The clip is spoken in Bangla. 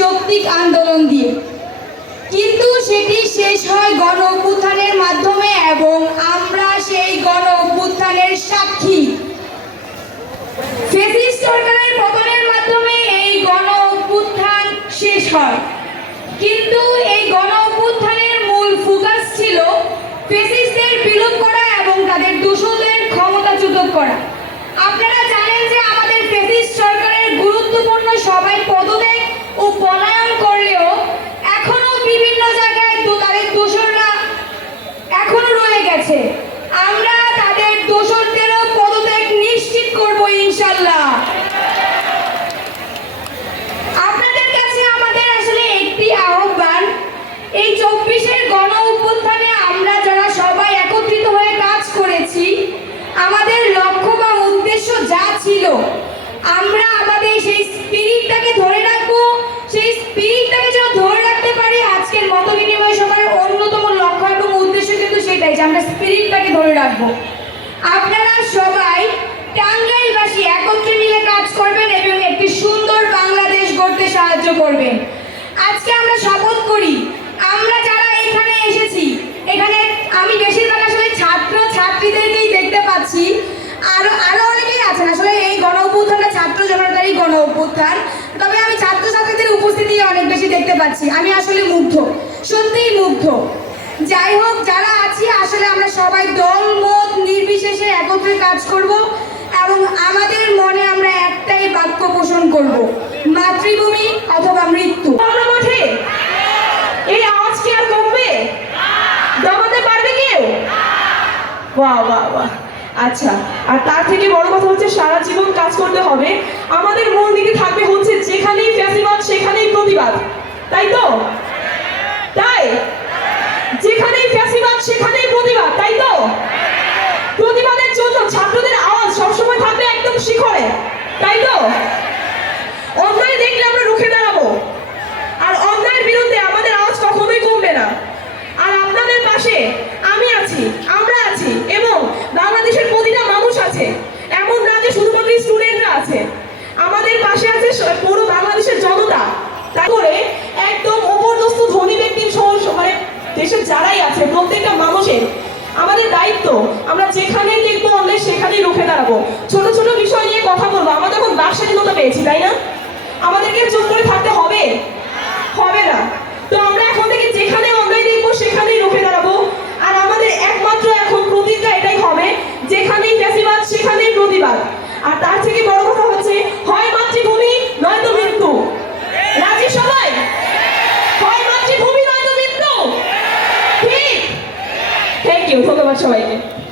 যৌক্তিক আন্দোলন দিয়ে। কিন্তু সেটি শেষ হয় গণ অভ্যুত্থানের মাধ্যমে এবং আমরা সেই গণ অভ্যুত্থানের সাক্ষী সরকারের পতনের মাধ্যমে এই গণ অভ্যুত্থান শেষ হয়। কিন্তু এই গণ অভ্যুত্থানের মূল ফোকাস ছিল ফেসিস্টদের বিলোপ করা um রাখব আপনারা সবাই টাঙ্গাইলবাসী একত্রে মিলে কাজ করবেন এবং একটি সুন্দর বাংলাদেশ গড়তে সাহায্য করবেন। আজকে আমরা শপথ করি, আমরা যারা এখানে এসেছি, এখানে আমি বেশিরভাগ আসলে ছাত্র ছাত্রীদেরকেই দেখতে পাচ্ছি। আরও আরও অনেকেই আছেন, আসলে এই গণ অভ্যুত্থানটা ছাত্র জনতারই গণ অভ্যুত্থান। তবে আমি ছাত্র ছাত্রীদের উপস্থিতি অনেক বেশি দেখতে পাচ্ছি। আমি আসলে মুগ্ধ, সত্যিই মুগ্ধ। যাই হোক, যারা আছি কাজ করব এবং আমাদের মনে আমরা একটাই বাক্য পোষণ করব, মাতৃভূমি অথবা মৃত্যু। মাঠে এই আওয়াজ কি আর কমবে? দমাতে পারবে কেউ? বাহ বাহ বাহ। আচ্ছা আর তার থেকে বড় কথা হচ্ছে সারা জীবন কাজ করতে হবে। আমাদের মূল দিকে থাকবে হচ্ছে যেখানেই ফ্যাসিবাদ, সেখানেই প্রতিবাদ। তাই তো তাই যেখানেই ফ্যাসিবাদ সেখানেই প্রতিবাদ তাই তো প্রতিবাদের জন্য ছাত্রদের আওয়াজ সবসময় থাকবে একদম শিখরে তাই তো অন্যায় দেখলে আমরা রুখে দাঁড়াবো। আর অন্যায়ের বিরুদ্ধে আমাদের আওয়াজ কখনোই কমবে না। আর আপনাদের পাশে আমি আছি, আমরা আছি, এবং বাংলাদেশের প্রতিটা মানুষ আছে। এমন না যে শুধুমাত্র স্টুডেন্টরা আছে। আমাদের পাশে আছে পুরো বাংলাদেশের জনতা। তারপরে একদম অপরদস্ত ধনী ব্যক্তি সহ মানে দেশের যারাই আছে, প্রত্যেকটা মানুষের আমাদের দায়িত্ব, আমরা যেখানেই দেখব অন্যায়, সেখানেই রুখে দাঁড়াবো। পেয়েছি, তাই না? আমাদেরকে চুপ করে থাকতে হবে? হবে না। তো আমরা এখন থেকে যেখানে অন্যায় দেখব, সেখানেই রুখে দাঁড়াবো। আর আমাদের একমাত্র এখন প্রতিজ্ঞা এটাই হবে, যেখানেই ফ্যাসিবাদ, সেখানেই প্রতিবাদ। আর তার থেকে বড় কথা হচ্ছে, হয় মাতৃভূমি নয়তো মৃত্যু। রাজি সবাই? হয় মাতৃভূমি নয়তো মৃত্যু। ঠিক। থ্যাংক ইউ ধন্যবাদ সবাইকে।